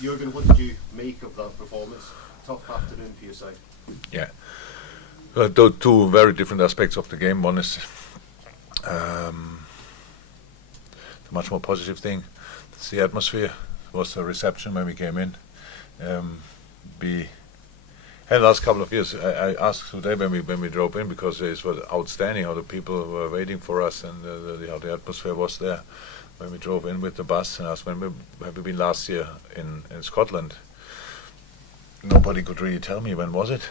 Jurgen, what did you make of that performance? Tough afternoon for your side. Yeah. Two very different aspects of the game. One is um, the much more positive thing. It's the atmosphere. It was the reception when we came in. We had the last couple of years. I asked today when we drove in, because it was outstanding how the people were waiting for us, and how the atmosphere was there when we drove in with the bus. And asked have we been last year in Scotland. Nobody could really tell me when was it.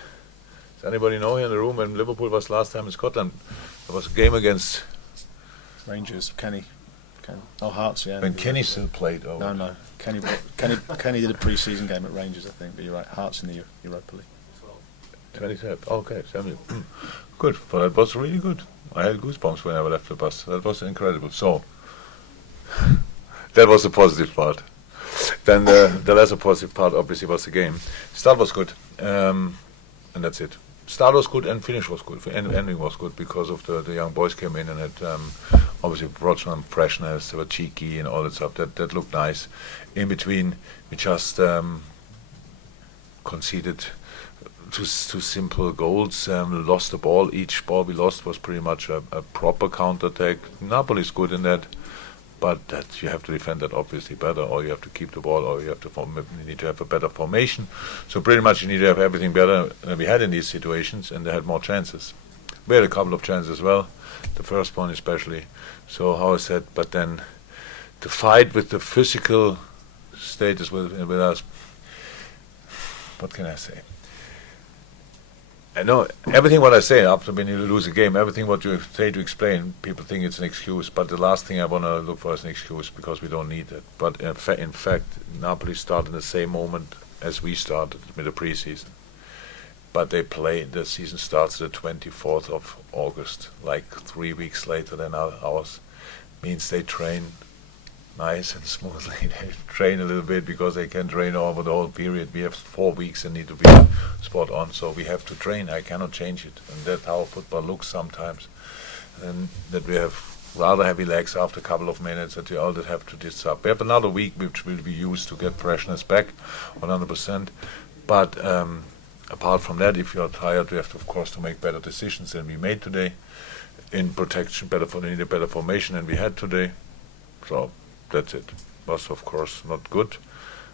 Does anybody know here in the room when Liverpool was last time in Scotland? There was a game against Rangers. Kenny. Oh, Hearts, yeah. when Kenny still played. Oh. No. Kenny did a pre-season game at Rangers, I think, but you're right. Hearts in the Europa League. 27. Okay, good. But that was really good. I had goosebumps when I left the bus. That was incredible. So that was the positive part. Then the lesser positive part obviously was the game. Start was good, and that's it. Start was good and finish was good. Ending was good because of the young boys came in and had obviously brought some freshness. They were cheeky and all that stuff. That looked nice. In between, we just conceded two simple goals. Lost the ball. Each ball we lost was pretty much a proper counter-attack. Napoli's good in that. But that you have to defend that obviously better, or you have to keep the ball, or you need to have a better formation. So pretty much you need to have everything better than we had in these situations, and they had more chances. We had a couple of chances as well, the first one especially. So how I said, but then the fight with the physical status with us. What can I say? I know everything what I say after when you lose a game, everything what you say to explain, people think it's an excuse. But the last thing I want to look for is an excuse, because we don't need it. But in fact, Napoli started in the same moment as we started with the preseason. But the season starts the 24th of August, like 3 weeks later than ours. Means they train nice and smoothly. They train a little bit because they can train over the whole period. We have 4 weeks and need to be spot on, so we have to train. I cannot change it, and that's how football looks sometimes. And that we have rather heavy legs after a couple of minutes, that we all have to disrupt. We have another week which will be used to get freshness back 100%. But apart from that, if you're tired, we have to, of course, to make better decisions than we made today. In protection, we need a better formation than we had today. So that's it. Was of course not good,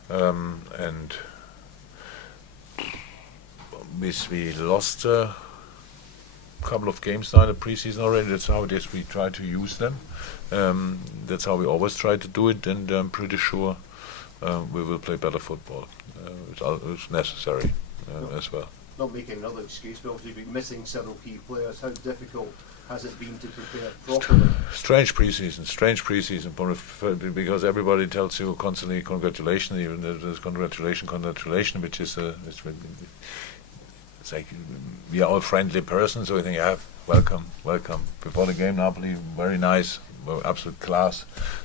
and we lost a couple of games now in the preseason already. That's how it is. We try to use them. That's how we always try to do it, and I'm pretty sure we will play better football. It's necessary as well. Not making another excuse, but obviously you've been missing several key players. How difficult has it been to prepare properly? Strange preseason, because everybody tells you constantly congratulations, even there's congratulations, which is it's like we are all friendly persons, so we think, yeah, welcome. Before the game, Napoli, very nice, absolute class,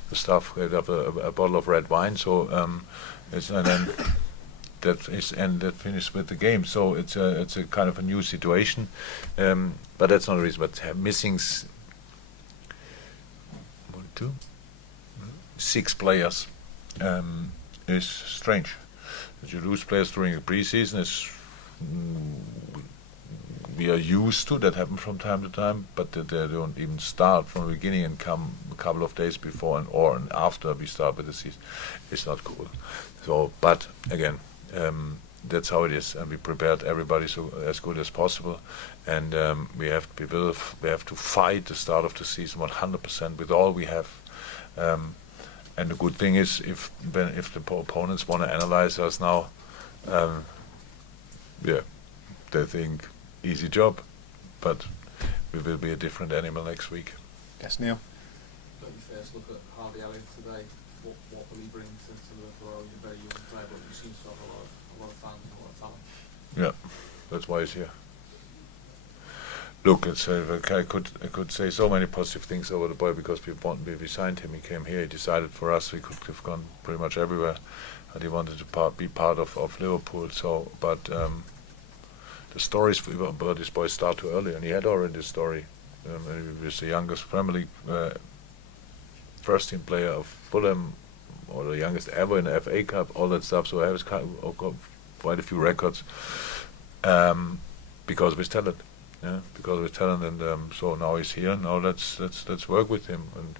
the stuff. They have a bottle of red wine, so and then that finished with the game. So it's a kind of a new situation, but that's not a reason. But missing 6 players is strange. That you lose players during the preseason is we are used to that happen from time to time, but that they don't even start from the beginning and come a couple of days before and after we start with the season. It's not cool. So, but again, that's how it is, and we prepared everybody so as good as possible, and we have to fight the start of the season 100% with all we have. And the good thing is, if the opponents want to analyze us now, they think easy job, but we will be a different animal next week. Yes, Neil. Let me first look at Harvey Elliott today. What will he bring to Liverpool? He's a very young player, but he seems to have a lot of fans and a lot of talent. Yeah, that's why he's here. Look, I could say so many positive things over the boy, because we signed him. He came here. He decided for us. We could have gone pretty much everywhere, and he wanted to be part of Liverpool. So, but the stories about this boy start too early, and he had already a story. He was the youngest Premier League first team player of Fulham, or the youngest ever in the FA Cup, all that stuff. So I have got quite a few records because of his talent. Yeah, because of his talent, and so now he's here. Now let's work with him, and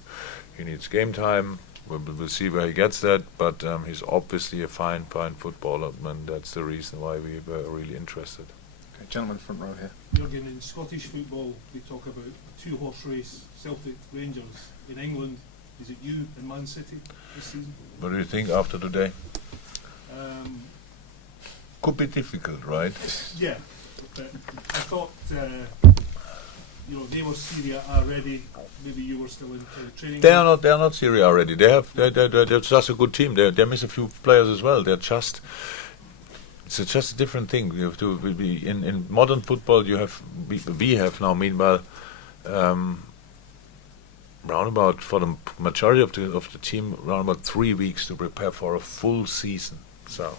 he needs game time. We'll see where he gets that, but he's obviously a fine footballer, and that's the reason why we were really interested. Okay, gentleman front row here. Jurgen, in Scottish football, we talk about a two-horse race, Celtic Rangers. In England, is it you and Man City this season? What do you think after today? Could be difficult, right? Yeah, but I thought they were Serie A ready. Maybe you were still in training. They are not Serie A ready. They're just a good team. They miss a few players as well. It's just a different thing. You have to be in modern football. We have now, meanwhile, roundabout for the majority of the team, roundabout 3 weeks to prepare for a full season. So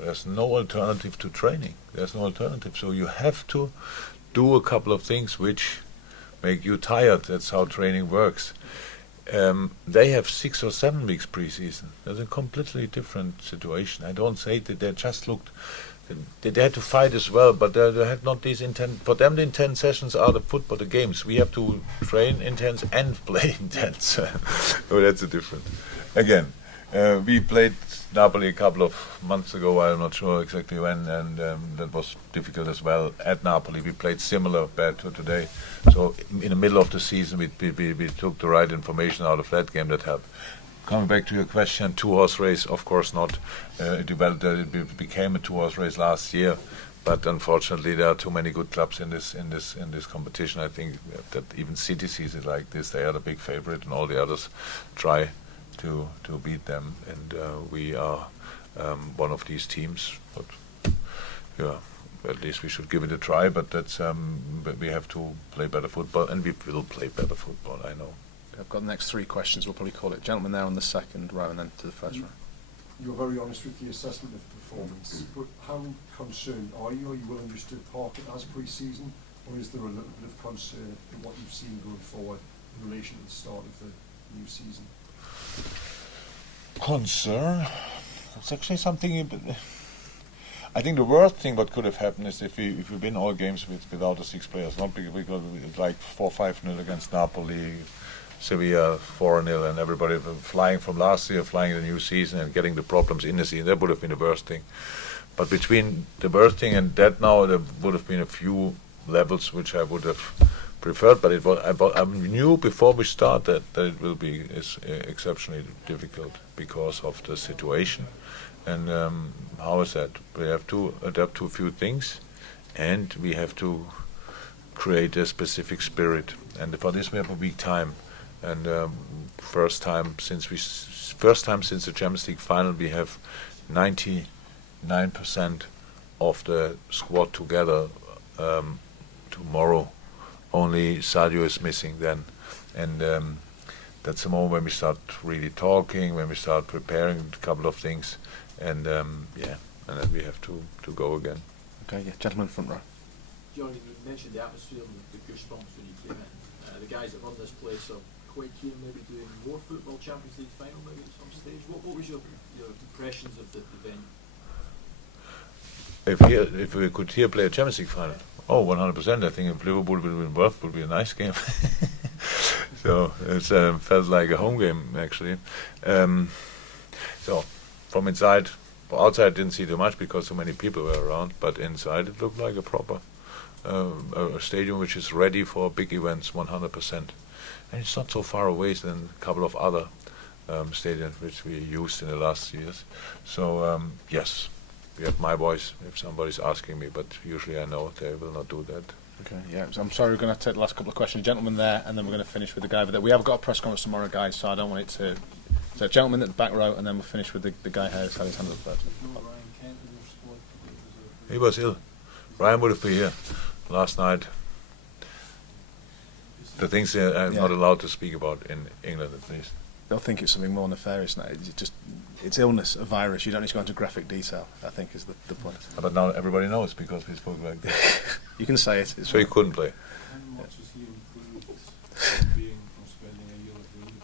there's no alternative to training. There's no alternative. So you have to do a couple of things which make you tired. That's how training works. They have 6 or 7 weeks preseason. That's a completely different situation. I don't say that they just looked. They had to fight as well, but they had not these intense. For them, the intense sessions are the football, the games. We have to train intense and play intense. So that's a different. Again, we played Napoli a couple of months ago. I'm not sure exactly when, and that was difficult as well. At Napoli, we played similar bad to today. So in the middle of the season, we took the right information out of that game that helped. Coming back to your question, two-horse race, of course not. It became a two-horse race last year, but unfortunately there are too many good clubs in this competition. I think that even City sees it like this. They are the big favorite, and all the others try to beat them. And we are one of these teams. But yeah, at least we should give it a try. But but we have to play better football, and we will play better football. I know. I've got the next 3 questions. We'll probably call it. Gentleman there on the second row, and then to the first row. You were very honest with the assessment of the performance, but how concerned are you? Are you willing just to park it as pre-season, or is there a little bit of concern in what you've seen going forward in relation to the start of the new season? Concern? That's actually something. I think the worst thing what could have happened is if we win all games without the 6 players, not because it's like 4-5-0 against Napoli, Sevilla 4-0, and everybody flying from last year, flying the new season, and getting the problems in the season. That would have been the worst thing. But between the worst thing and that, now there would have been a few levels which I would have preferred. But I knew before we started that it will be exceptionally difficult because of the situation. And how is that? We have to adapt to a few things, and we have to create a specific spirit. And for this we have a week time. And first time since the Champions League final, we have 99% of the squad together tomorrow. Only Sadio is missing then, and that's the moment when we start really talking, when we start preparing a couple of things, and and then we have to go again. Okay, yeah, gentleman front row. John, you mentioned the atmosphere and the goosebumps when you came in. The guys that run this place are quite keen maybe doing more football, Champions League final maybe at some stage. What was your impressions of the venue? If we could here play a Champions League final, 100%. I think if Liverpool would win both, would be a nice game. So it felt like a home game actually. So from inside, outside didn't see too much because so many people were around, but inside it looked like a proper a stadium which is ready for big events 100%. And it's not so far away than a couple of other stadiums which we used in the last years. So yes, we have my voice if somebody's asking me, but usually I know they will not do that. Okay, yeah. So I'm sorry, we're going to take the last couple of questions. Gentleman there, and then we're going to finish with the guy over there. We have got a press conference tomorrow, guys, so I don't want it to... So gentleman at the back row, and then we'll finish with the guy who's had his hand up first. He was ill. Ryan would have been here last night. The things I'm not allowed to speak about in England, at least. They'll think it's something more nefarious now. It's illness, a virus. You don't need to go into graphic detail, I think, is the point. But now everybody knows because we spoke like that. You can say it. So he couldn't play. How much has he improved from being from spending a year at the league?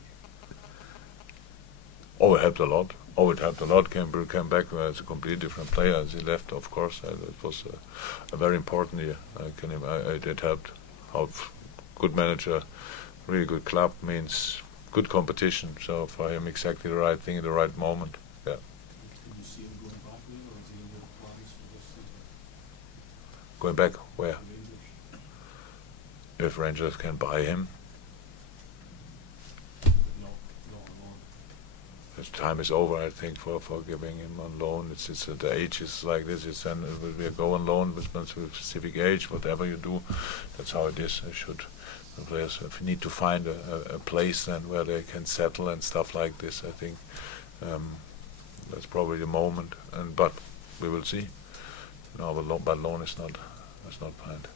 Oh, it helped a lot. Oh, it helped a lot. Came back as a completely different player as he left. Of course, it was a very important year. It helped. Good manager, really good club means good competition. So for him, exactly the right thing at the right moment. Yeah. Can you see him going back there, or is he in the plans for this season? Going back where? Rangers, If Rangers can buy him, but not alone. his time is over. I think for giving him on loan. It's the age is like this. It's then we go on loan with a specific age. Whatever you do, that's how it is. The players need to find a place then where they can settle and stuff like this. I think that's probably the moment. But we will see. No, but loan is not planned.